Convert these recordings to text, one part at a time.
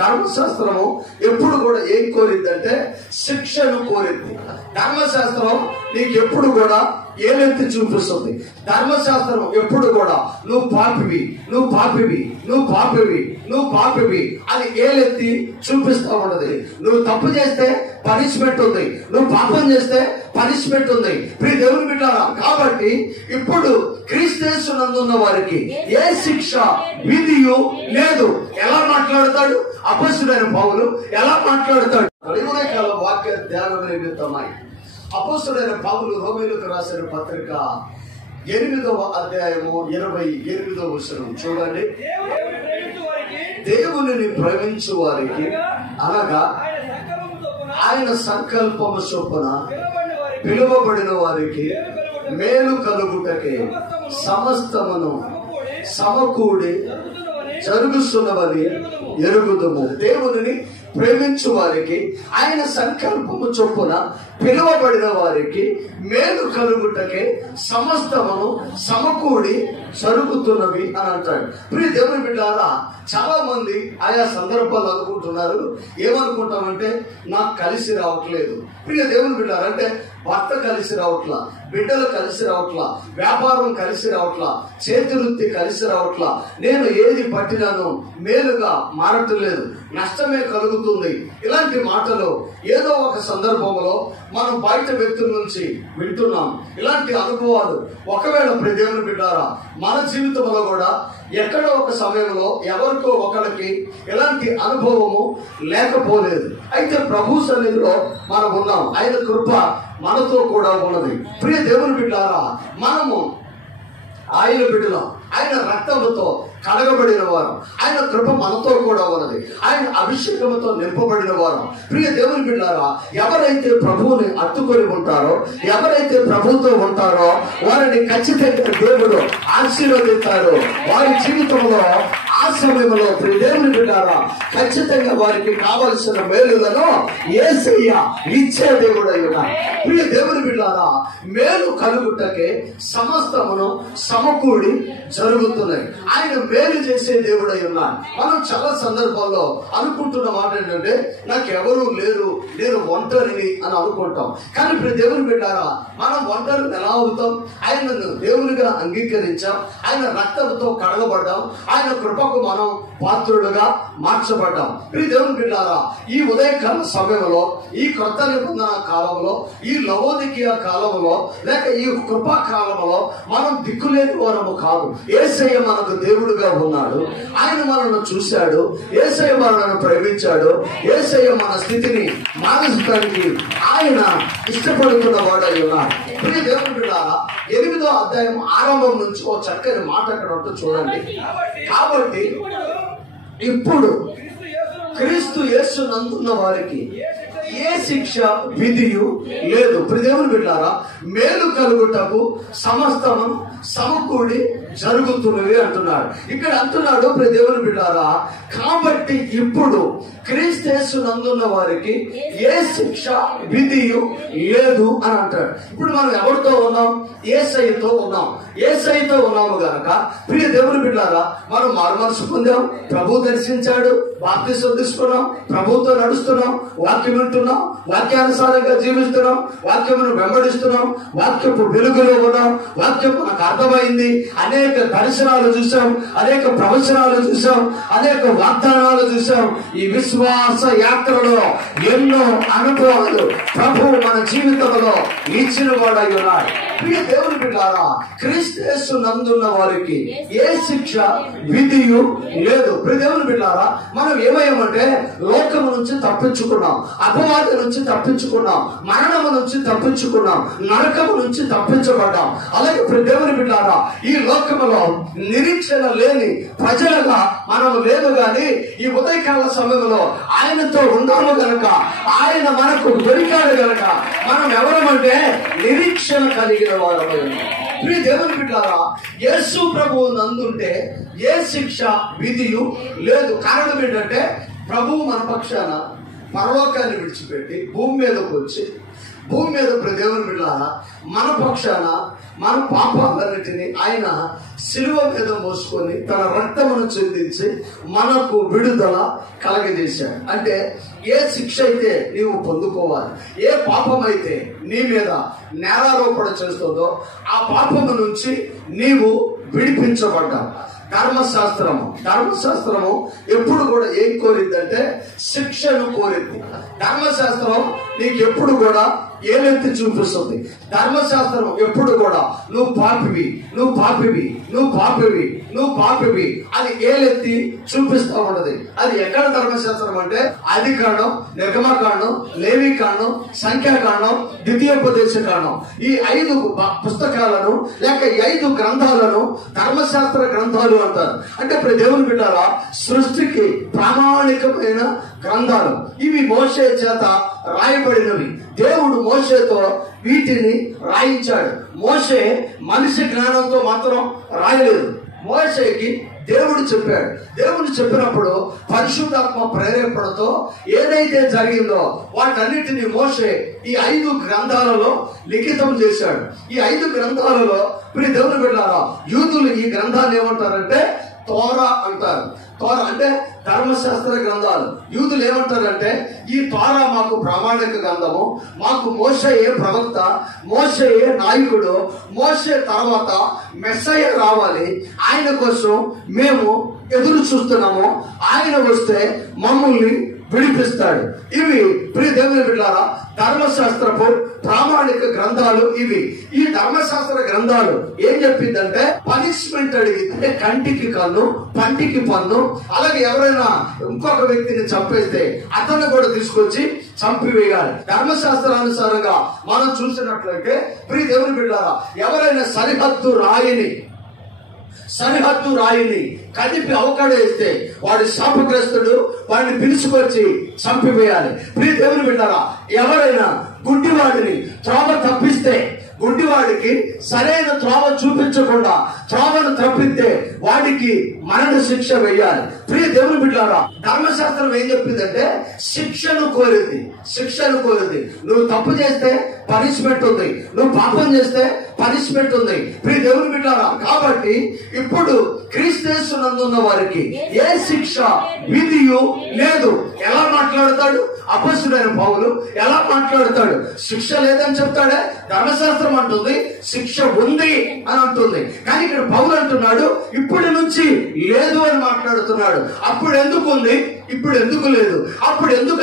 ధర్మశాస్త్రము ఎప్పుడు కూడా ఏం కోరిందంటే శిక్షను కోరింది. ధర్మశాస్త్రం నీకు ఎప్పుడు కూడా ఏలెత్తి చూపిస్తుంది. ధర్మశాస్త్రం ఎప్పుడు కూడా నువ్వు పాపివి, నువ్వు పాపివి, నువ్వు పాపివి, నువ్వు పాపివి అని ఏలెత్తి చూపిస్తూ ఉన్నది. నువ్వు తప్పు చేస్తే పనిష్మెంట్ ఉంది, నువ్వు పాపం చేస్తే పనిష్మెంట్ ఉంది. ప్రియ దేవుని బిడ్డలారా, కాబట్టి ఇప్పుడు క్రీస్తునందున్న వారికి ఏ శిక్ష విధియు లేదు. ఎలా మాట్లాడతాడు అపొస్తలుడైన పౌలు? ఎలా మాట్లాడతాడు? కాల వాక్య ధ్యానం నిమిత్తమై అపొస్తలుడైన పౌలు రోమీయులకు రాసిన పత్రిక 8వ అధ్యాయము 28వ వచనం చూడండి. దేవునిని ప్రేమించు వారికి అనగా ఆయన సంకల్పము చొప్పున పిలువబడిన వారికి మేలు కలుగుటకే సమస్తమును సమకూడి జరుగుతున్నవని ఎరుగుదుము. దేవునిని ప్రేమించు వారికి ఆయన సంకల్పము చొప్పున పిలువబడిన వారికి మేలు కలుగుటకే సమస్తమును సమకూడి జరుగుతున్నవి అని అంటాడు. ప్రియ దేవుని బిడ్డలారా, చాలా మంది ఆయా సందర్భాలు అనుకుంటున్నారు. ఏమనుకుంటామంటే నాకు కలిసి రావట్లేదు. ప్రియ దేవుని బిడ్డలారా, అంటే భర్త కలిసి రావట్లా, బిడ్డలు కలిసి రావట్లా, వ్యాపారం కలిసి రావట్లా, చేతి వృత్తి కలిసి రావట్లా, నేను ఏది పట్టినాను మేలుగా మారట్లేదు, నష్టమే కలుగుతుంది. ఇలాంటి మాటలు ఏదో ఒక సందర్భంలో మనం బయట వ్యక్తుల నుంచి వింటున్నాం. ఇలాంటి అనుభవాలు ఒకవేళ ప్రియ దేవుని బిడ్డలారా మన జీవితంలో కూడా ఎక్కడో ఒక సమయంలో ఎవరికో ఒకరికి ఎలాంటి అనుభవము లేకపోలేదు. అయితే ప్రభు సన్నిధిలో మనం ఉన్నాం, ఆయన కృప మనతో కూడా ఉన్నది. ప్రియ దేవుని బిడ్డలారా, మనము ఆయన బిడ్డలం, ఆయన రక్తముతో కడగబడిన వారు, ఆయన కృప మనతో కూడా ఉన్నది, ఆయన అభిషేకంతో నింపబడిన వారు. ప్రియ దేవుని బిడ్డలారా, ఎవరైతే ప్రభువుని అత్తుకొని ఉంటారో, ఎవరైతే ప్రభువుతో ఉంటారో వారిని ఖచ్చితంగా దేవుడు ఆశీర్వదిస్తాడు. వారి జీవితంలో ఆ సమయంలో ప్రియ దేవుని బిడ్డలారా ఖచ్చితంగా వారికి కావలసిన మేలులను యేసయ్య ఇచ్చే దేవుడై ఉన్నాడు. ప్రియ దేవుని బిడ్డలారా, మేలు కలుగుటకే సమస్తమును సమకూడి జరుగుతున్నాయి. ఆయన మేలు చేసే దేవుడై ఉన్నాడు. మనం చాలా సందర్భాల్లో అనుకుంటున్న మాట ఏంటంటే నాకెవరూ లేరు, నేను ఒంటరిని అని అనుకుంటాం. కానీ ఇప్పుడు దేవుని బిడ్డారా, మనం ఒంటరిని ఎలా అవుతాం? ఆయనను దేవునిగా అంగీకరించాం, ఆయన రక్తంతో కడగబడ్డాం, ఆయన కృపకు మనం పాత్రులుగా మార్చబడ్డాం. ప్రియ దేవుని బిడ్డారా, ఈ ఉదయకాల సమయంలో, ఈ కొత్త నిబంధన కాలంలో, ఈ లవోదికీయ కాలంలో, లేక ఈ కృపా కాలంలో మనం దిక్కులేని వారము కాదు. యేసయ్య మనకు దేవుడుగా ఉన్నాడు. ఆయన మనల్ని చూశాడు, యేసయ్య మనల్ని ప్రేమించాడు, యేసయ్య మన స్థితిని మానసికానికి ఆయన ఇష్టపడుతున్న వాడై ఉన్నాడు. ప్రియ దేవుని బిడ్డలారా, 8వ అధ్యాయం ఆరంభం నుంచి ఓ చక్కని మాట అక్కడ ఉంటుంది చూడండి. కాబట్టి ఇప్పుడు క్రీస్తు యేసు నందున్న వారికి ఏ శిక్ష విధియు లేదు. ప్రియ దేవుని బిడ్డలారా, మేలు కలుగుటకు సమస్తము సమకూడి జరుగుతున్నవి అంటున్నాడు. ఇక్కడ అంటున్నాడు ప్రియ దేవుని బిడ్డలారా, కాబట్టి ఇప్పుడు క్రీస్తు యేసు నందున్న వారికి ఏ శిక్ష విధియు లేదు అని అంటాడు. ఇప్పుడు మనం ఎవరితో ఉన్నాం? యేసయ్యతో ఉన్నాం. యేసయ్యతో ఉన్నాము గనక ప్రియ దేవుని బిడ్డలారా, మనం మారుమనసు పొందాం, ప్రభు దర్శించాడు, బాప్తిసం తీసుకున్నాం, ప్రభువుతో నడుస్తున్నాం, వాక్యం వింటున్నాం, వాక్యానుసారంగా జీవిస్తున్నాం, వాక్యమును వెంబడిస్తున్నాం, వాక్యపు వెలుగులో ఉన్నాం, వాక్యం మనకు అర్థమైంది. అనేక దర్శనాలు చూసాం, అనేక ప్రవచనాలు చూసాం, అనేక వాగ్దానాలు చూసాం. ఈ విశ్వాస యాత్రలో ఎన్నో అనుభవాలు ప్రభు మన జీవితంలో ఇచ్చిన వాడై ఉన్నాడు. ప్రియ దేవుని బిడ్డలారా, క్రీస్తు యేసు నందున్న వారికి ఏ శిక్ష విధియు లేదు. ప్రియ దేవుని బిడ్డలారా, మనం ఏమయ్యామంటే లోకము నుంచి తప్పించుకున్నాం, అపవాది నుంచి తప్పించుకున్నాం, మరణము నుంచి తప్పించుకున్నాం, నరకము నుంచి తప్పించబడ్డాం. అలాగే ప్రియ దేవుని బిడ్డలారా, ఈ లోకములో నిరీక్షణ లేని ప్రజలుగా మనము లేదు. గాని ఈ ఉదయకాల సమయంలో ఆయనతో ఉన్నాము గనక, ఆయన మనకు దొరికాడు గనక మనం ఎవరమంటే నిరీక్షణ కలిగిన వారము. ప్రియ దేవుని బిడ్డలారా, యేసు ప్రభువు నందుంటే ఏ శిక్ష విధియు లేదు. కారణం ఏంటంటే ప్రభువు మన పక్షాన పరలోకాన్ని విడిచిపెట్టి భూమి మీదకి వచ్చి, భూమి మీద ప్రియ దేవుని బిడ్డలారా మన పక్షాన మన పాపాలన్నిటినీ ఆయన శిలువ మీద మోసుకొని తన రక్తమును చెందించి మనకు విడుదల కలగజేశాడు. అంటే ఏ శిక్ష అయితే నీవు పొందుకోవాలి, ఏ పాపం అయితే నీ మీద నేరారోపణ చేస్తుందో ఆ పాపము నుంచి నీవు విడిపించబడ్డావు. ధర్మశాస్త్రము ఎప్పుడు కూడా ఏం కోరిందంటే శిక్షను కోరింది. ధర్మశాస్త్రం నీకు ఎప్పుడు కూడా ఏలెత్తి చూపిస్తుంది. ధర్మశాస్త్రం ఎప్పుడు కూడా నువ్వు పాపివి అది ఏలెత్తి చూపిస్తూ ఉంటది. అది ఎక్కడ ధర్మశాస్త్రం అంటే ఆదికాండం, నిర్గమకాండం, లేవికాండం, సంఖ్యాకాండం, ద్వితీయోపదేశ కాండం, ఈ 5 పుస్తకాలను లేక 5 గ్రంథాలను ధర్మశాస్త్ర గ్రంథాలు అంటారు. అంటే ఇప్పుడు దేవుని బిడ్డలారా, సృష్టికి ప్రామాణికమైన గ్రంథాలు ఇవి. మోషే చేత రాయబడినవి. దేవుడు మోషేతో వీటిని రాయించాడు. మోషే మనిషి జ్ఞానంతో మాత్రం రాయలేదు. మోషేకి దేవుడు చెప్పాడు. దేవుడు చెప్పినప్పుడు పరిశుద్ధాత్మ ప్రేరేపణతో ఏదైతే జరిగిందో వాటన్నిటిని మోషే ఈ 5 గ్రంథాలలో లిఖితం చేశాడు. ఈ 5 గ్రంథాలలో మీరు దేవుని బిడ్డలారా, యూదులు ఈ గ్రంథాన్ని ఏమంటారంటే తోరా అంటారు. తోరా అంటే ధర్మశాస్త్ర గ్రంథాలు. యూదులు ఏమంటారంటే ఈ తోరా మాకు ప్రామాణిక గ్రంథము, మాకు మోషేయే ప్రవక్త, మోషేయే నాయకుడు, మోషే తర్వాత మెస్సయ్య రావాలి, ఆయన కోసం మేము ఎదురు చూస్తున్నాము, ఆయన వస్తే మమ్మల్ని విడిపిస్తాడు. ఇవి ప్రియ దేవుని బిడ్డలారా ధర్మశాస్త్రపు ప్రామాణిక గ్రంథాలు ఇవి. ఈ ధర్మశాస్త్ర గ్రంథాలు ఏం చెప్పిందంటే పనిష్మెంట్ అడిగింది. అంటే కంటికి కన్ను, పంటికి పన్ను. అలాగే ఎవరైనా ఇంకొక వ్యక్తిని చంపేస్తే అతన్ని కూడా తీసుకొచ్చి చంపివేయాలి. ధర్మశాస్త్రానుసారంగా మనం చూసినట్లయితే ప్రియ దేవుని బిడ్డలారా, ఎవరైనా సరిహద్దు రాయిని కదిపి అవకాడేస్తే వాడి శాపగ్రస్తుడు, వాడిని పిలుచుకొచ్చి చంపివేయాలి. ప్రియ దేవుని బిడ్డలారా, ఎవరైనా గుడ్డివాడిని త్రోవ తప్పిస్తే, గుడ్డివాడికి సరైన త్రోవ చూపించకుండా త్రోవను తప్పిస్తే వాడికి మరణ శిక్ష వేయాలి. ప్రియ దేవుని బిడ్డలారా, ధర్మశాస్త్రం ఏం చెప్పిందంటే శిక్షను కోరింది. నువ్వు తప్పు చేస్తే పనిష్మెంట్ ఉంది, నువ్వు పాపం చేస్తే పనిష్మెంట్ ఉంది. ప్రియ దేవుని బిడ్డలారా, కాబట్టి ఇప్పుడు క్రీస్తునందున్న వారికి ఏ శిక్ష విధియు లేదు. ఎలా మాట్లాడతాడు అపొస్తలుడైన పౌలు? ఎలా మాట్లాడతాడు? శిక్ష లేదని చెప్తాడే. ధర్మశాస్త్రం అంటుంది శిక్ష ఉంది అని అంటుంది. కానీ ఇక్కడ పౌలు అంటున్నాడు ఇప్పటి నుంచి లేదు అని మాట్లాడుతున్నాడు. అప్పుడు ఎందుకు ఉంది, ఇప్పుడు ఎందుకు లేదు? అప్పుడు ఎందుకు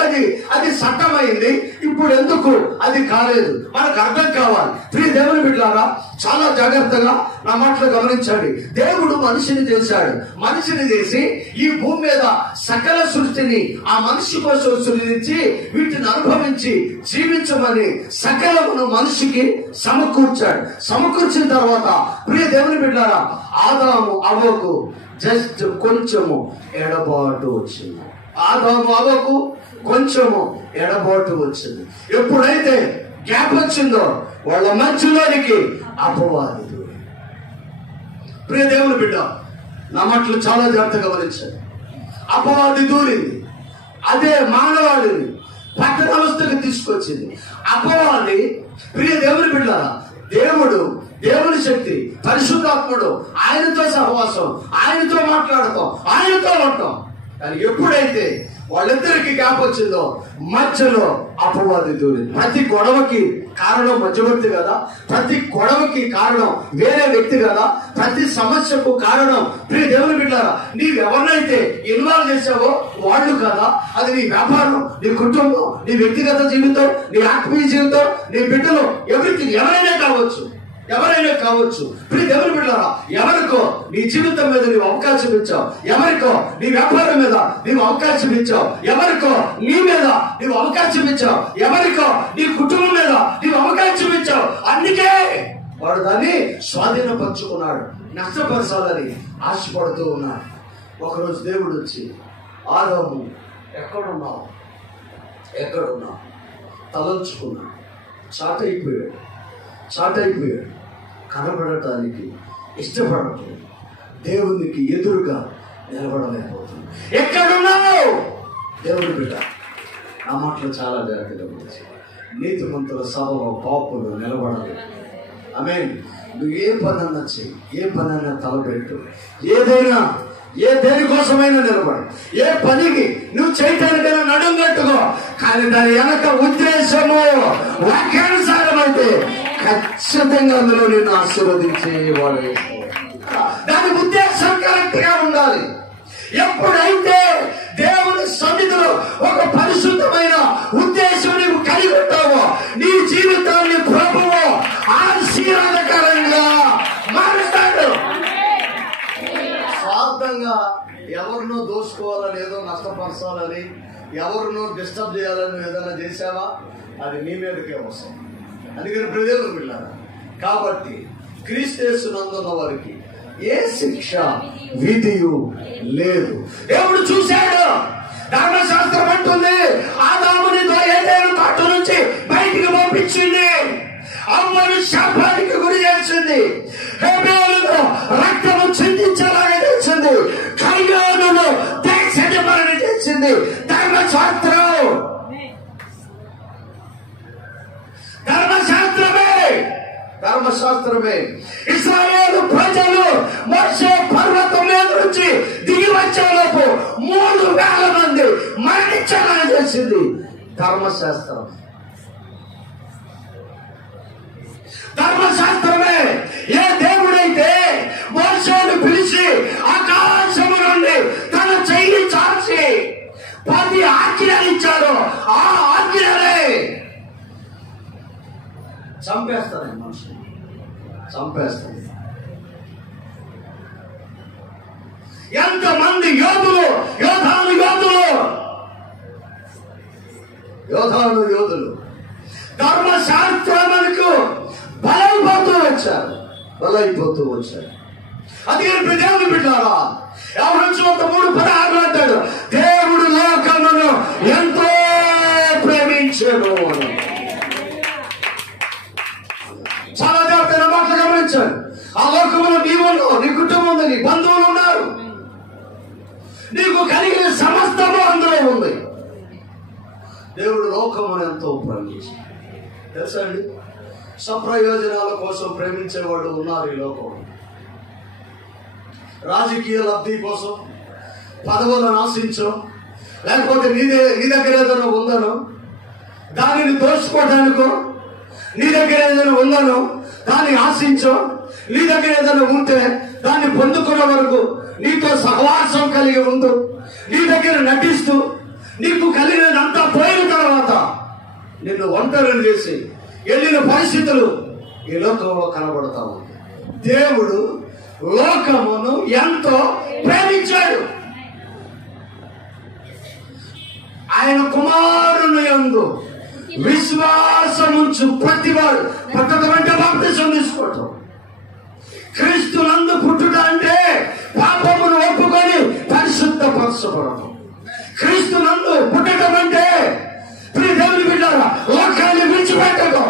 అది చట్టమైంది, ఇప్పుడు ఎందుకు అది కాలేదు? మనకు అర్థం కావాలి. ప్రియ దేవుని బిడ్డలారా, చాలా జాగ్రత్తగా నా మాటలు గమనించండి. దేవుడు మనిషిని చేశాడు. మనిషిని చేసి ఈ భూమి మీద సకల సృష్టిని ఆ మనిషి కోసం సృష్టించి వీటిని అనుభవించి జీవించమని సకలమును మనిషికి సమకూర్చాడు. సమకూర్చిన తర్వాత ప్రియ దేవుని బిడ్డలారా, ఆదాము అవ్వకు జస్ట్ కొంచెము ఎడబాటు వచ్చింది. కొంచెము ఎడబాటు వచ్చింది. ఎప్పుడైతే గ్యాప్ వచ్చిందో వాళ్ళ మధ్యలోనికి అపవాది. ప్రియ దేవుని బిడ్డ, నా మాటలు చాలా జాగ్రత్తగా గమనించాలి. అపవాది దూరింది. అదే మానవాడిని పతనావస్థకు తీసుకొచ్చింది. అపవాది ప్రియ దేవుని బిడ్డ, దేవుని శక్తి, పరిశుద్ధాత్ముడు, ఆయనతో సహవాసం, ఆయనతో మాట్లాడతాం, ఆయనతో ఉంటాం. కానీ ఎప్పుడైతే వాళ్ళిద్దరికి గ్యాప్ వచ్చిందో మధ్యలో అపవాది దూరింది. ప్రతి గొడవకి కారణం మధ్యవర్తి కదా, ప్రతి గొడవకి కారణం వేరే వ్యక్తి కదా, ప్రతి సమస్యకు కారణం ప్రియ దేవుని బిడ్డలారా నీవెవరినైతే ఇన్వాల్వ్ చేసావో వాళ్ళు కదా. అది నీ వ్యాపారం, నీ కుటుంబం, నీ వ్యక్తిగత జీవితం, నీ ఆత్మీయ జీవితం, నీ బిడ్డలు, ఎవరైనా కావచ్చు. ప్రియ దేవుని బిడ్డలారా, ఎవరికో నీ జీవితం మీద నీవు అవకాశం ఇచ్చావు, ఎవరికో నీ వ్యాపారం మీద నీవు అవకాశం ఇచ్చావు, ఎవరికో నీ మీద నీవు అవకాశం ఇచ్చావు, ఎవరికో నీ కుటుంబం మీద నీవు అవకాశం ఇచ్చావు. అందుకే వాడు దాన్ని స్వాధీనపరుచుకున్నాడు, నష్టపరచాలని ఆశపడుతూ ఉన్నాడు. ఒకరోజు దేవుడు వచ్చి, ఆదాము ఎక్కడున్నావు తలంచుకున్నాడు. చాటైపోయాడు. కనబడటానికి ఇష్టపడటం, దేవునికి ఎదురుగా నిలబడలేకపోతుంది. ఎక్కడున్నావు దేవుని బిడ్డ? ఆ మాటలు చాలా జాగ్రత్తగా ఉంది. నీతిమంతుల సభలో పాపులు నిలబడాలి. ఆమేన్. నువ్వు ఏ పనన్నా చెయ్యి, ఏ పనన్నా తలపెట్టు, ఏదైనా దేనికోసమైనా నిలబడు, ఏ పనికి నువ్వు చేయటానికైనా నడుం కట్టుకో. కానీ దాని వెనక ఉద్దేశము వాక్యానుసారమైతే ఖచ్చితంగా అందులో నిన్ను ఆశీర్వదించేవాడు. దాని ఉద్దేశం కరెక్ట్ గా ఉండాలి. ఎప్పుడైతే దేవుని సన్నిధిలో ఒక పరిశుద్ధమైన ఉద్దేశం నీవు కలిగి ఉంటావో, నీ జీవితాన్ని ప్రభువు ఆశీర్వాదకరంగా మారుస్తాడు. స్వార్థంగా ఎవరినో దోసుకోవాలని, ఏదో నష్టపరచాలని, ఎవరినో డిస్టర్బ్ చేయాలని ఏదైనా చేసావా, అది నీ మీదకే వస్తుంది. అందుకని ప్రజలు వెళ్ళారు. కాబట్టి క్రీస్తునందున్న వారికి ఏ శిక్ష విధియు లేదు. దేవుడు చూశాడు. ధర్మశాస్త్రం అంటుంది ఆదాముని ఏదైనా తోట నుంచి బయటికి పంపించింది, అమ్మను శాపానికి గురి చేసింది, హేబేలును రక్తము చిందించేలాగా చేసింది, కయ్యోనును దేశమని చేసింది. ధర్మశాస్త్రమే ఇశ్రాయేలు ప్రజలు మోషే పర్వతం మీద నుంచి దిగి వచ్చేలోపు 3,000 మంది మరణించేలా చేసింది ధర్మశాస్త్రం. ధర్మశాస్త్రమే. ఏ దేవుడైతే మోషేను పిలిచి ఆకాశము నుండి తన చెయ్యి చాచి 10 ఆజ్ఞలు ఇచ్చాడు, ఆ ఆజ్ఞలే చంపేస్తాను మనుషులు, చంపేస్తాను. ఎంతమంది యోధులు ధర్మశాస్త్రములకు బలైపోతూ వచ్చారు. అది దేవుని బిడ్డారా, ఎవరు 3:16 అంటాడు, దేవుడు లోకమును ఎంతో ప్రేమించెను అని. చాలా జాగ్రత్తగా మాటలు గమనించాడు. ఆ లోకములో నీవున్నావు, నీ కుటుంబం ఉంది, నీ బంధువులు ఉన్నారు, నీకు కలిగిన సమస్తము అందులో ఉంది. దేవుడు లోకమును ఎంతో ప్రేమించాడు. తెలుసా అండి, స్వప్రయోజనాల కోసం ప్రేమించేవాడు ఉన్నారు ఈ లోకం. రాజకీయ లబ్ధి కోసం, పదవులను ఆశించో, లేకపోతే నీ దగ్గర ఏదైనా ఉందనో దానిని దోచుకోవడానికో, నీ దగ్గర ఏదైనా ఉందనో దాన్ని ఆశించో, నీ దగ్గర ఏదైనా ఉంటే దాన్ని పొందుకునే వరకు నీతో సహవాసం కలిగి ఉంటూ, నీ దగ్గర నటిస్తూ, నీకు కలిగినదంతా పోయిన తర్వాత నిన్ను ఒంటరిని చేసి వెళ్ళిన పరిస్థితులు ఈ లోకంలో కనబడతా ఉంది. దేవుడు లోకమును ఎంతో ప్రేమించాడు. ఆయన కుమారుని యందు విశ్వాసముంచు ప్రతివాడు, పుట్టడం అంటే బాప్తిసం తీసుకోవటం, క్రీస్తునందు పుట్టుట అంటే పాపమును ఒప్పుకొని పరిశుద్ధపరచబడటం, క్రీస్తునందు పుట్టడం అంటే దేవుని బిడ్డలారా లోకాన్ని విడిచిపెట్టడం,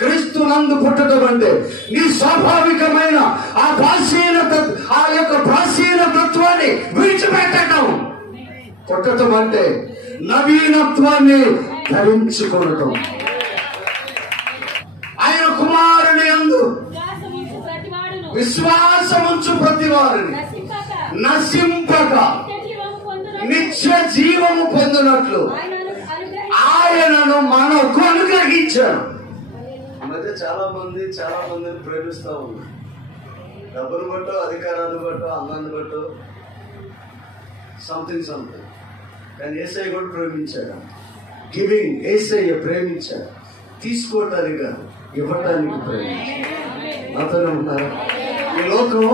క్రీస్తునందు పుట్టడం అంటే నీ స్వాభావికమైన ఆ యొక్క ప్రాచీన తత్వాన్ని విడిచిపెట్టడం. పుట్టడం అంటే నవీనత్వాన్ని ధరించుకోవటం. ఆయన కుమారుని యందు విశ్వాసముంచు ప్రతి వారిని నశింపక నిత్య జీవము పొందినట్లు ఆయనను మనకు అనుగ్రహించాడు. మధ్య చాలా మందిని ప్రేమిస్తా ఉన్నారు. డబ్బును బట్టో, అధికారాన్ని బట్టో, అందాన్ని బట్టో, సంథింగ్. కానీ యేసయ్య కూడా ప్రేమించాడు. గివింగ్ యేసయ్య ప్రేమించాడు. తీసుకోవటానికి కాదు, ఇవ్వటానికి ప్రేమించాడు. అతను ఉన్నారు. ఈ లోకం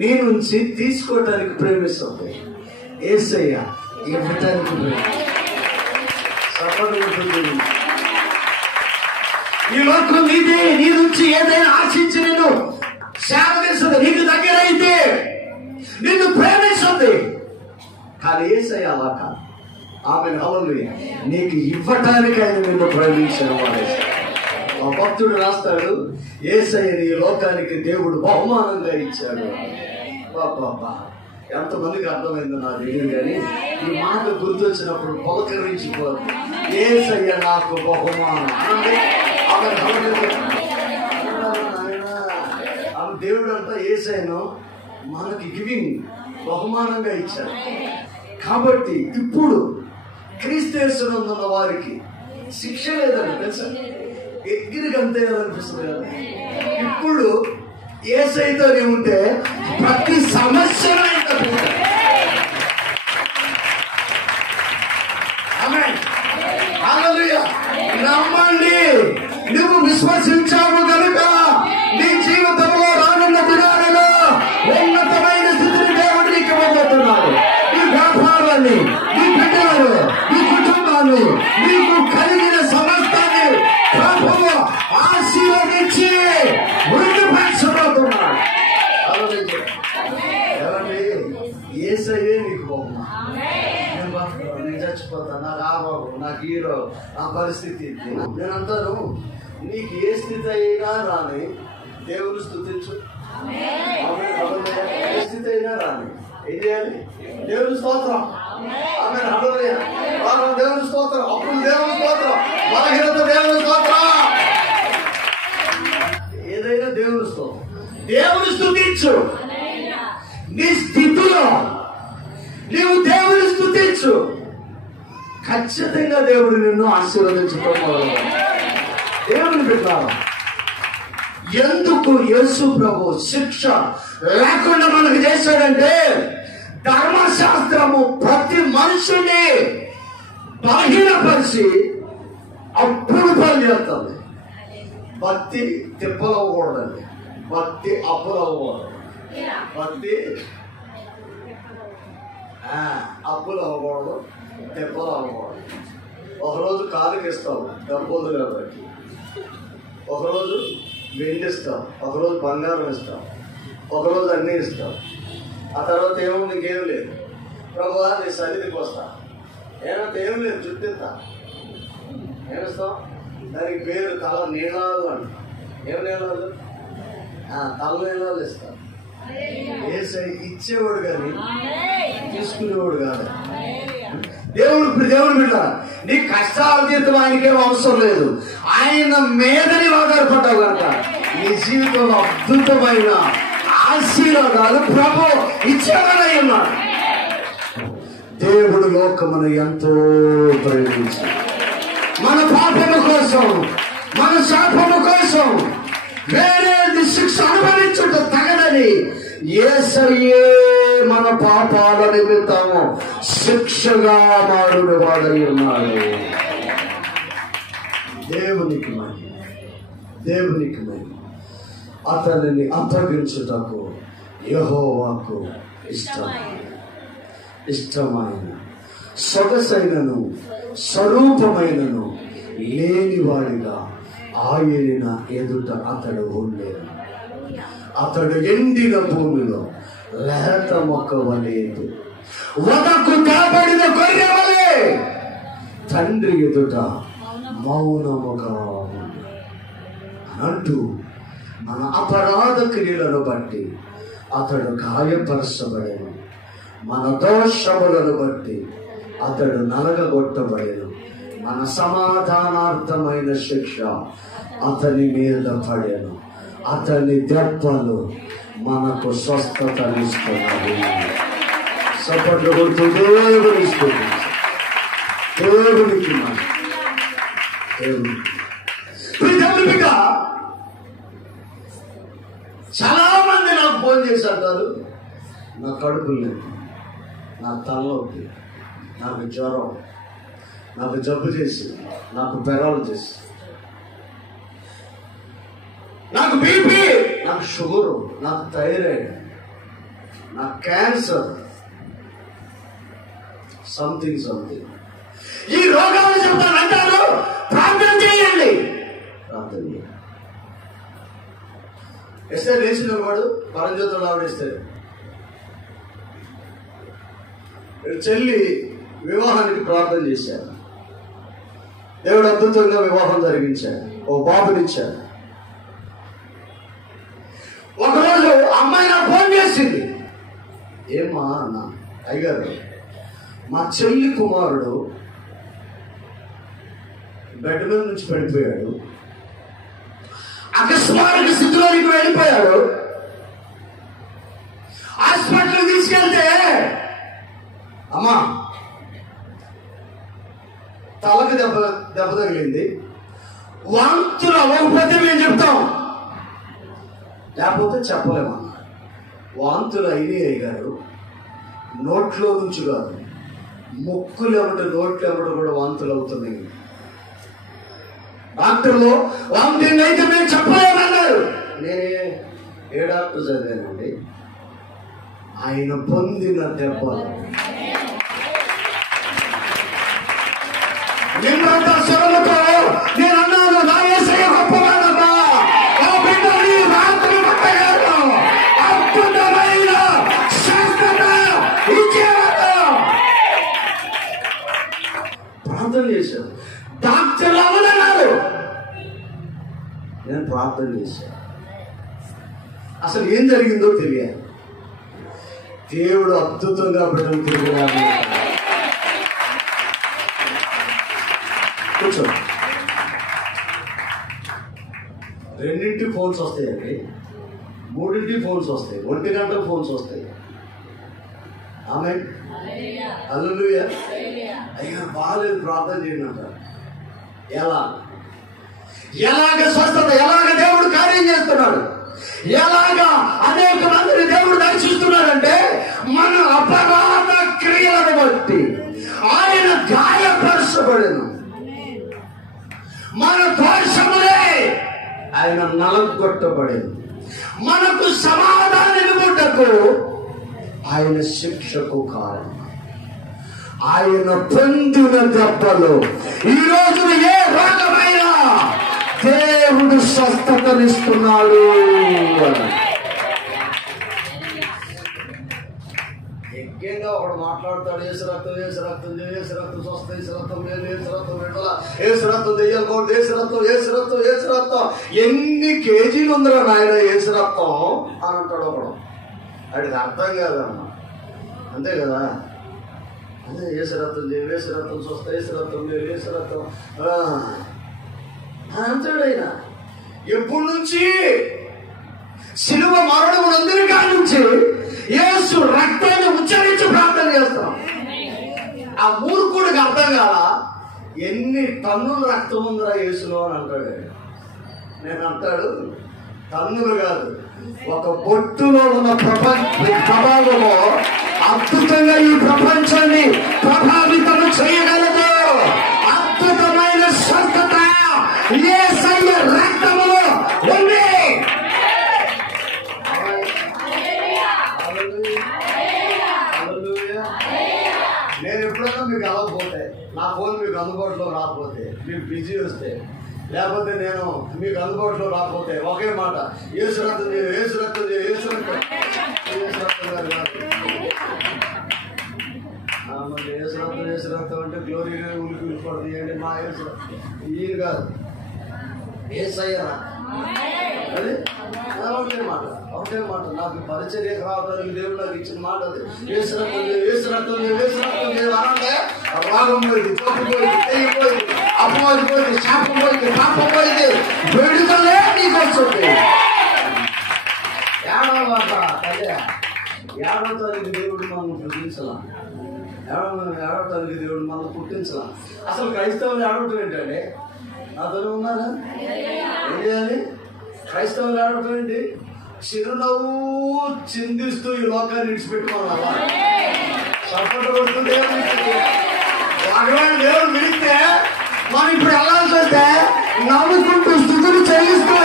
నీ నుంచి తీసుకోవటానికి ప్రేమిస్తుంది, యేసయ్య ఇవ్వటానికి ప్రేమించాడు. ఈ లోకం నీదే, నీ నుంచి ఏదైనా ఆశించి నిన్ను సేవ చేస్తుంది, నీకు దగ్గర అయితే నిన్ను ప్రేమిస్తుంది. కానీ యేసయ్య అలా కాదు. ఆమె హల్లెలూయా, నీకు ఇవ్వటానికి ఆయన నిన్ను ప్రేమించిన వాడు. ఆ భక్తుడు రాస్తాడు, యేసయ్యని ఈ లోకానికి దేవుడు బహుమానంగా ఇచ్చాడు. బాబా, ఎంతమందికి అర్థమైందో నాకు తెలియదు, కానీ ఈ మాట గుర్తొచ్చినప్పుడు పలకరించిపోతుంది. యేసయ్య నాకు బహుమానం. దేవుడు అంతా యేసయ్యను మనకి గివింగ్ బహుమానంగా ఇచ్చాడు. కాబట్టి ఇప్పుడు క్రీస్తుయేసునందున్న వారికి శిక్ష లేదని తెలుసా, ఎగ్గిరికి అంతేయాలనిపిస్తుంది కదా. ఇప్పుడు యేసయ్యతో ఉంటే ప్రతి సమస్యను నమ్మండి. నువ్వు విశ్వసించావు కనుక నీ జీవితంలో రానున్న దినాలలో ఉన్నతమైన స్థితిని దేవుడు నీకు ఇవ్వబోతున్నాడు. నీ వ్యాపారాన్ని, నీ బిడ్డలను, నీ కుటుంబాన్ని, నీకు కలిగిన సమస్తాన్ని ప్రభువు ఆశీర్వదించి వృద్ధిపరచబోతున్నాడు. ఏమండి, యేసయ్యే నీకు బహుమా. నేను చచ్చిపోతా, నాకు ఆ రోగం, నాకు ఈ రోగం, నా పరిస్థితి. నేనంతాను నీకు ఏ స్థితి అయినా రాని దేవుని స్తుతించు. ఏ స్థితి అయినా రాని ఏం చేయాలి? దేవుని స్తోత్రం. ఆమె దేవుని స్తోత్రం, అప్పుడు దేవుని స్తోత్రం, బలహీనత దేవుని స్తోత్రం, ఏదైనా దేవుని స్తోత్రం. దేవుని స్తుతించు. నీ స్థితిలో నీవు దేవుని స్తుతించు. ఖచ్చితంగా దేవుడు నిన్ను ఆశీర్వదించుకోవాలి. దేవుని బిడ్డలారా, ఎందుకు యేసు ప్రభు శిక్ష లేకుండా మనకు చేశాడంటే, ధర్మశాస్త్రము ప్రతి మనుషుని బలహీనపరిచి అప్పుడు పని చేస్తుంది. భక్తి తిప్పలవ్వకూడదండి, భక్తి అప్పులవ్వకూడదు. భక్తి అప్పులు అవ్వకూడదు, దెబ్బలు అవ్వకూడదు. ఒకరోజు కాలుకి ఇస్తావు డబ్బులు కాబట్టి, ఒకరోజు వెండి ఇస్తావు, ఒకరోజు బంగారం ఇస్తావు, ఒకరోజు అన్నీ ఇస్తావు. ఆ తర్వాత ఏముంది? ఇంకేం లేదు. ప్రభువా నీ సన్నిధికి వస్తా, ఏమంటే ఏం లేదు, చుట్టిస్తా. ఏమిస్తావు? దానికి పేరు తల నీళ్ళాలు అంట. ఏం నీళ్ళాలు? తల నీళ్ళాలు ఇస్తావు. ఇచ్చేవాడు కానీ తీసుకునేవాడు కాదు. దేవుడు బిడ్డ, నీ కష్టాలు తీర్థం ఆయనకేం అవసరం లేదు. ఆయన మీదని ఆధారపడ్డావు కనుక నీ జీవితంలో అద్భుతమైన ఆశీర్వాదాలు ప్రభు ఇచ్చేవాడై ఉన్నాడు. దేవుడు లోకమును ఎంతో ప్రేమించి మన పాపము కోసం, మన శాపము కోసం వేరే శిక్ష అనుభవించుట తగదని యేసయ్యే మన పాపాల నిమిత్తము శిక్షగా మారుడు వాడై ఉన్నాడు. దేవునికి మహిమ, దేవునికి మహిమ. అతనిని అప్పగించుటకు యెహోవాకు ఇష్టమైన సొగసైనను స్వరూపమైనను లేనివాడిగా ఆయన ఎదుట అతడు ఉండేను. అతడు ఎండిన భూమిలో లేత మొక్క వలేదు, వదకు కాబడిన గొర్రె వలె తండ్రి ఎదుట మౌనముగా అంటూ మన అపరాధ క్రియలను బట్టి అతడు గాయపరచబడెను, మన దోషములను బట్టి అతడు నలగగొట్టబడెను. మన సమాధానార్థమైన శిక్ష అతని మీద పడెను, అతని దెబ్బలు మనకు స్వస్థతనిస్తున్నది. సపట్లు కొడుతూ దేవుని స్తుతించు. దేవునికి దేవునికి చాలా మంది నాకు ఫోన్ చేసి అంటారు, నా కడుపు లేదు, నా తలనొప్పి, నాకు జ్వరం, నాకు జబ్బు చేసి, నాకు పెరాలు చేసి, నాకు బీపీ, నాకు షుగరు, నాకు థైరాయిడ్, నాకు క్యాన్సర్, సంథింగ్ ఈ రోగాలు చెప్తానంటారు. ప్రార్థన చేయండి. ప్రార్థన చేయండి. ఎస్తే లేచిన వాడు పరంజ్యోతులు ఆవిడిస్తాడు. చెల్లి వివాహానికి ప్రార్థన చేశారు. దేవుడు అద్భుతంగా వివాహం జరిగించాడు, ఓ బాబునిచ్చాడు. ఒకరోజు అమ్మాయి నాకు ఫోన్ చేసింది, ఏమ్మా అన్న, అయ్యారు మా చెల్లి కుమారుడు బెడ్ మీద నుంచి పడిపోయాడు, అకస్మాత్తుగా స్థితిలోకి వెళ్ళిపోయాడు, హాస్పిటల్ తీసుకెళ్తే అమ్మా తలకు దెబ్బ తగిలింది, వాంతులు అవ్వకపోతే మేము చెప్తాం, లేకపోతే చెప్పలేమన్నా. వాంతులు అయినాయి గారు, నోట్లో నుంచి కాదు, ముక్కులు ఎవరు నోట్లు ఎవరు కూడా వాంతులు అవుతున్నాయి. డాక్టర్లు వాంతింగ్ అయితే మేము చెప్పలేమన్నారు. నేనే ఏ డాక్టర్ చదివానండి, ఆయన పొందిన దెబ్బలు నిన్నంత శ్రమతో నేను అన్నాను, నా యేసయ్య గొప్పవాడమ్మా, ఆ బిడ్డని రాత్రి పట్టగాను అద్భుతమైన శాస్త్రత ఇచ్చేవాడు. ప్రార్థన చేశాను, డాక్టర్ అవనన్నారు, నేను ప్రార్థన చేశాను. అసలు ఏం జరిగిందో తెలియాలి. దేవుడు అద్భుతంగా బిడ్డలు తిరిగి కూర్చో. 2 ఫోన్స్ వస్తాయండి, 3 ఫోన్స్ వస్తాయి, 1 గంట ఫోన్స్ వస్తాయి. ఆమె హల్లెలూయా. అయ్యో బాగాలేదు ప్రార్థన చేయండి అంటారు. ఎలాగ స్వస్థత, ఎలాగ దేవుడు కార్యం చేస్తున్నాడు, ఎలాగా అనేక మందిని దేవుడు దర్శిస్తున్నాడంటే మన అపరాధ క్రియలను బట్టి ఆయన గాయపరచబడను, మన దోషములే ఆయన నలగొట్టబడేది, మనకు సమాధానం ఇవ్వటకు ఆయన శిక్షకు కారణం. ఆయన పొందిన దెబ్బలు ఈ రోజు ఏ రోగమైనా దేవుడు స్వస్థతనిస్తున్నాడు. యజ్ఞంగా ఒకడు మాట్లాడతాడు, ఏసు రక్తం, ఏసు రక్తం, ఏసు రక్తం స్వస్థ, ఏసు రక్తం మేలు, ఏసు రక్తం విడుదల, ఏసు రక్తం దెయ్యాలకూడదు, ఏసు రక్తం, ఏసు రక్తం, ఏసు రక్తం. ఎన్ని కేజీలు ఉందిరా నాయన ఏసు రక్తం అని అంటాడు ఒకడు. వాడికి అర్థం కాదమ్మా, అంతే కదా. అదే ఏసు రక్తం, ఏసు రక్తం స్వస్థ, ఏసు రక్తం మేలు, ఏసు రక్తం అంటాడు ఆయన. ఎప్పటి నుంచి? శిలువ మరణం అందరి కాడి నుంచి యేసు రక్తాన్ని ఉచ్చరించి ప్రార్థన చేస్తాం. ఆ మూర్ఖుడికి అర్థం కాల, ఎన్ని టన్నుల రక్తం ఉందిరా యేసులో అని అంటాడు. నేను అంటాడు, టన్నులు కాదు, ఒక బొట్టులో ఉన్న ప్రభావము అద్భుతంగా ఈ ప్రపంచాన్ని ప్రభావితం చేయగలదు. అద్భుతమైన స్వస్థత యేసయ్య రక్తములో ఉంది. నేను ఎప్పుడైనా మీకు అవ్వకపోతే, నా ఫోన్ మీకు అందుబాటులో రాకపోతే, మీకు బిజీ వస్తే, లేకపోతే నేను మీకు అందుబాటులో రాకపోతే ఒకే మాట, యేసు రక్తం చేయ, యేసు రక్తం చేయ, యేసు రక్తం, యేసు రక్తం గారు మరి యేసు రక్తం, యేసు రక్తం అంటే గ్లోరీగా ఉలికి ఉలిపడుతుంది అంటే మా యేసు ఈయన కాదు, యేసయ్య అది ఒకటే మాట నాకు పరిచర్యకు రావడానికి దేవుడు నాకు ఇచ్చిన మాట అది. యేసు రక్తం, యేసు రక్తం, యేసు రక్తం అంటే రాగం పోయింది, తప్పు పోయింది, తెగిపోయింది, అపవాది పోయింది, శాపం పోయింది, పాపం పోయింది, విడుదలే నీకు వస్తుంది. ఏడవ తల్లి, 7వ తారీఖు దేవుడు మనం పుట్టించలా, 7వ తారీఖు దేవుడు మనం పుట్టించలా. అసలు క్రైస్తవులు ఏడవటం ఏంటండి? నాతోనే ఉన్నారా? ఏం చేయాలి? క్రైస్తవులు ఏడవటం ఏంటి? చిరునవ్వు చిందిస్తూ ఈ లోకాన్ని విడిచిపెట్టుకోవాలా? సపోర్ట్ కొడుతుంది భగవాన్ దేవుడు విడిస్తే మనం ఇప్పుడు ఎలా చూస్తే నవ్వుకుంటూ స్థుతులు చెల్లిస్తూ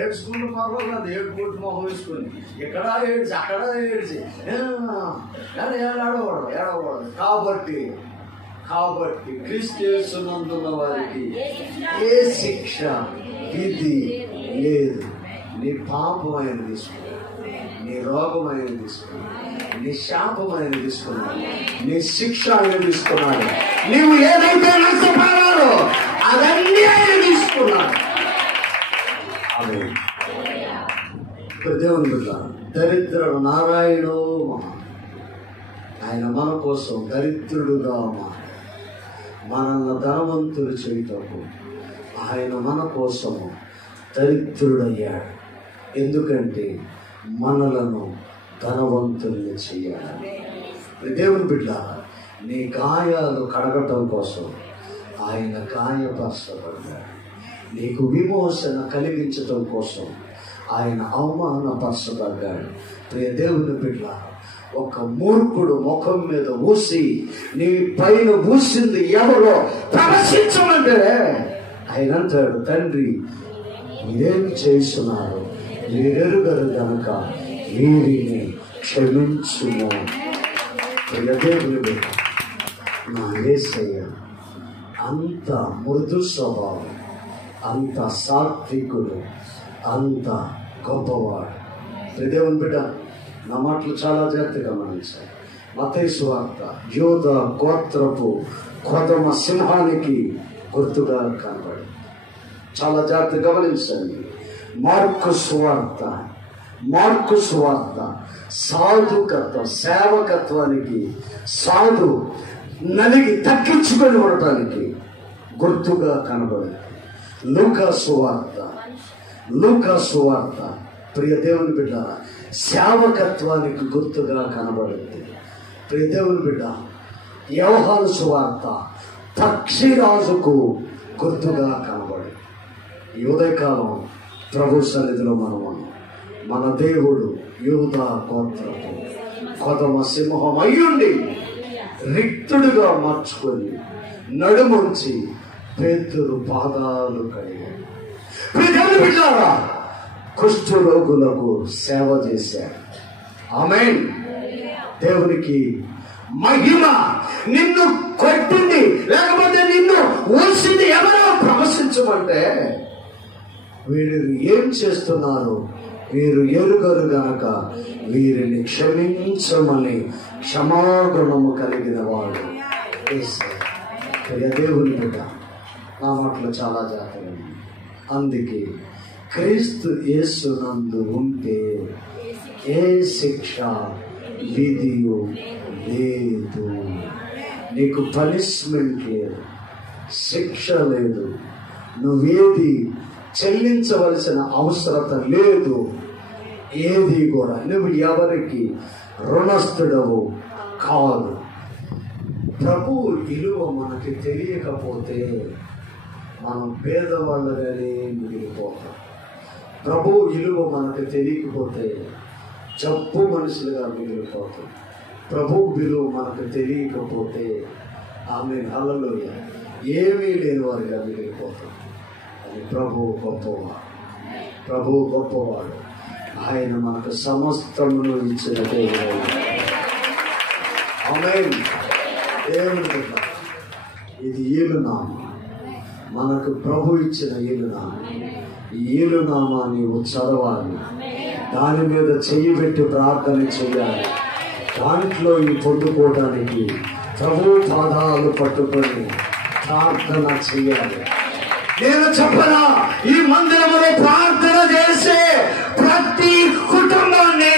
ఏడ్చుకుంటూ పర్వాలేదు, ఏడుకుంటూ మొహం వేసుకుని ఎక్కడా ఏడ్చి అక్కడా ఏడ్చి ఏడవకూడదు. కాబట్టి క్రీస్తు యేసునందున్న వారికి ఏ శిక్ష విధి లేదు. నీ పాపం ఆయన తీసుకున్నాడు, నీ రోగం ఆయన తీసుకున్నాడు, నీ శాపం ఆయన తీసుకున్నాడు, నీ శిక్ష ఆయన తీసుకున్నాడు, నీవు ఏదైతే నష్టపడాలో అదన్నీ ఆయన తీసుకున్నాడు. దేవుని బిడ్డ, దరిద్రుడు నారాయణో ఆయన మన కోసం దరిద్రుడుగా మనల్ని ధనవంతులు చేయటకు ఆయన మన కోసము దరిద్రుడయ్యాడు. ఎందుకంటే మనలను ధనవంతుల్ని చేయాలి. దేవుని బిడ్డ, నీ గాయాలు కడగటం కోసం ఆయన గాయపరచబడ్డాడు. నీకు విమోచన కలిగించటం కోసం ఆయన అవమానపరచబడ్డాడు. ప్రియ దేవుని బిడ్డ, ఒక మూర్ఖుడు ముఖం మీద ఊసి నీ పైన ఊసింది ఎవరో ప్రవశించమంటే ఆయన అంటాడు, తండ్రి మీరేం చేస్తున్నారు, మీరెరుగరు కనుక వీరిని క్షమించుము. ప్రియ దేవుని బిడ్డ, నా యేసయ్య అంత మృదు స్వభావం, అంత సాత్వికుడు, అంత గొప్పవాడు. దేవుని బిడ్డ, నా మాటలు చాలా జాగ్రత్తగా గమనించాలి. మత్తయి సువార్త యోధ గోత్రపు కొదమ సింహానికి గుర్తుగా కనబడి చాలా జాగ్రత్తగా గమనించండి. మార్కు సువార్త సాధుకత్వం, సేవకత్వానికి, సాధు నలిగి తగ్గించుకొని ఉండటానికి గుర్తుగా కనబడింది. లూకా సువార్త ప్రియ దేవుని బిడ్డ సేవకత్వానికి గుర్తుగా కనబడింది. ప్రియ దేవుని బిడ్డ యోహాను సువార్త పక్షిరాజుకు గుర్తుగా కనబడింది. ఈ ఉదయకాలం ప్రభు సన్నిధిలో మన దేవుడు యూదా గోత్రపు కొదమ సింహం అయ్యుండి రిక్తుడిగా మార్చుకొని నడుముంచి పేతురు పాదాలు కడిగాడు. కుష్ఠు రోగులకు సేవ చేశాడు. ఆమేన్. దేవునికి మహిమ. నిన్ను కొట్టింది లేకపోతే నిన్ను ఊసింది ఎవరో ప్రవశించమంటే వీరు ఏం చేస్తున్నారు, వీరు ఎరుగరు గనక వీరిని క్షమించమని క్షమాగుణము కలిగిన వాడు దేవుని బిడ్డ. నా మాటలు చాలా జాగ్రత్తగా. అందుకే క్రీస్తు యేసునందు ఉంటే ఏ శిక్ష విధియు లేదు. నీకు పనిష్మెంట్ లేదు, శిక్ష లేదు, నువ్వేది చెల్లించవలసిన అవసరత లేదు. ఏది కూడా నువ్వు ఎవరికి రుణస్థుడవు కాదు. ప్రభు విలువ మనకి తెలియకపోతే మనం పేదవాళ్ళగానే మిగిలిపోతాం. ప్రభు విలువ మనకు తెలియకపోతే జబ్బు మనుషులుగా మిగిలిపోతాం. ప్రభు విలువ మనకు తెలియకపోతే ఆమె హల్లెలూయా ఏమీ లేని వారిగా మిగిలిపోతాం. అది ప్రభు గొప్పవాడు. ఆయన మనకు సమస్తమును ఇచ్చిన దేవుడు. ఆమేన్. దేవుని బిడ్డ, ఇది ఏలునామా, మనకు ప్రభు ఇచ్చిన ఏలునామా. ఈ ఏలునామా నీవు చదవాలి, దాని మీద చెయ్యి పెట్టి ప్రార్థన చేయాలి. దాంట్లో ఈ పొందుకోవడానికి ప్రభు పాదాలు పట్టుకొని ప్రార్థన చేయాలి. నేను చెప్పనా, ఈ మందిరంలో ప్రార్థన చేసే ప్రతి కుటుంబాన్ని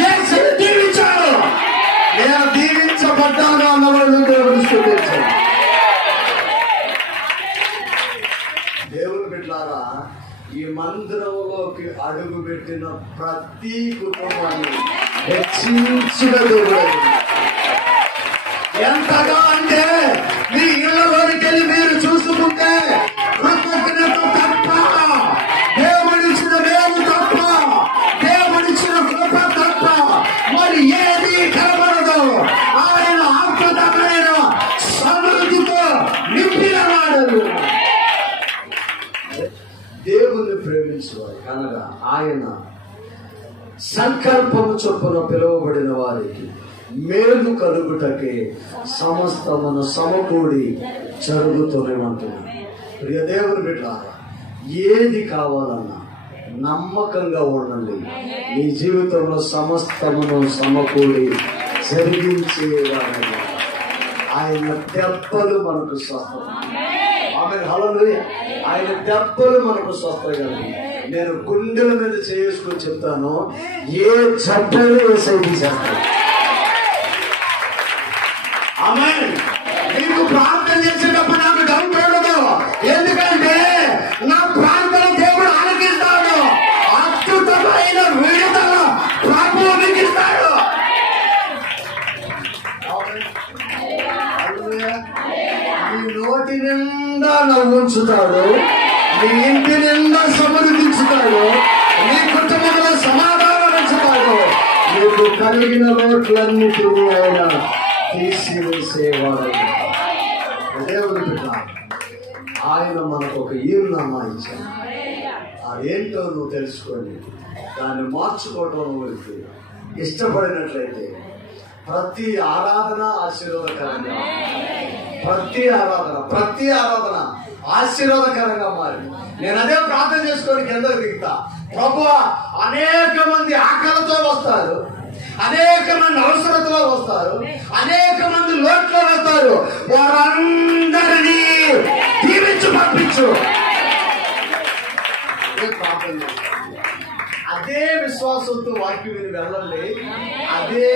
యేసు దీవించాడు. నేను దీవించబడ్డాను అన్నవాళ్ళు దేవుని స్తుతించాడు. దేవుని బిడ్డలారా, ఈ మందిరంలోకి అడుగు పెట్టిన ప్రతి కుటుంబాన్ని హెచ్చించిన దేవుడు. ఎంతగా అంటే మీ ఇళ్లలోనికి వెళ్ళి మీరు చూసుకుంటే కృతజ్ఞత తప్ప, దేవుడిచ్చిన వేలు తప్ప, దేవుడిచ్చిన కృప తప్ప మరి ఏది కనబడదు. ఆయన అద్భుతమైన సమృద్ధితో నింపిన వాడు. దేవుని ప్రేమించేవారు కనుక ఆయన సంకల్పము చొప్పున పిలువబడిన వారికి మేలు కలుగుటకే సమస్తమును సమకూడి జరుగుతూనే ఉంటున్నాడు. ప్రియ దేవుని బిడ్డలారా, ఏది కావాలన్నా నమ్మకంగా ఉండండి. మీ జీవితంలో సమస్తమును సమకూడి జరిగించేవాడు. ఆయన దెబ్బలు మనకు స్వస్థత. ఆమేన్. హల్లెలూయా. ఆయన దెబ్బలు మనకు స్వస్థతగలవు. నేను గుండెల మీద చేసుకుని చెప్తాను, ఏ జబ్బలు వేసేది చేస్తాను. ఆమేన్. నీకు ప్రార్థన చేసేటప్పుడు నాకు డౌట్ ఉండదు. ఎందుకంటే ఉంచుతాడు, నీ ఇంటి నిండా సమృద్ధించుతాడు, నీ కుటుంబంలో సమాధానం ఉంచుతాడు, నీకు కలిగిన లోట్లన్నిటినీ ఆయన తీసివేసేవాడు. దేవుని బిడ్డ, ఆయన మనకు ఒక ఈరునామా ఇచ్చాడు. అదేంటో నువ్వు తెలుసుకొని దాన్ని మార్చుకోవటం నువ్వు ఇష్టపడినట్లయితే ప్రతి ఆరాధన ఆశీర్వాదకరంగా, ప్రతి ఆరాధన ఆశీర్వాదకరంగా మారి నేను అదే ప్రార్థన చేసుకొని కిందకు దిగుతా. ప్రభువా, అనేక మంది ఆకలితో వస్తారు, అనేక మంది అవసరతలో వస్తారు, అనేక మంది లోట్లో వస్తారు, వారందరినీ దీవించు పంపించు. అదే విశ్వాసంతో వాక్యం విని వెళ్ళండి. అదే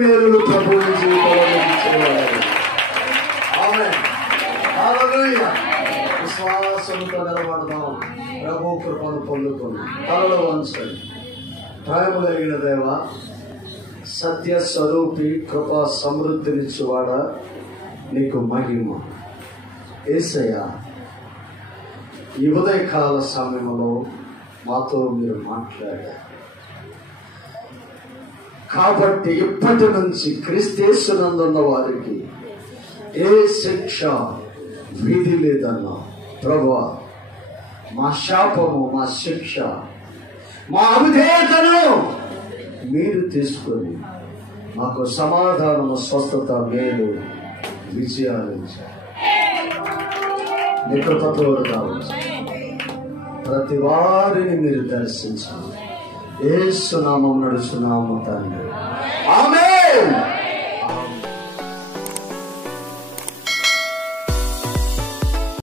మేలు ప్రభువు జీవితంలో ఇచ్చేవాడు. ఆమేన్. హల్లెలూయా. విశ్వాసంతో నిలబడదాం. ప్రభు కృపను పొందుకొని తలలో వంచండి. ప్రేమ కలిగిన దేవ, సత్య స్వరూపి, కృప సమృద్ధినిచ్చువాడా, నీకు మహిమ. యేసయ్యా, ఈ ఉదయకాల సమయంలో మాతో మీరు మాట్లాడారు కాబట్టి ఇప్పటి నుంచి క్రీస్తేసునందున్న వారికి ఏ శిక్ష విధి లేదన్నా. ప్రభువా, మా శాపము, మా శిక్ష, మా అవిధేయతను మీరు తీసుకొని మాకు సమాధానము, స్వస్థత, మేలు, విజయాలు నీ కృపతో కావచ్చు. ప్రతి వారిని మీరు దర్శించండి. యేసు నామమున నడుచున్నాము తండ్రి. ఆమేన్.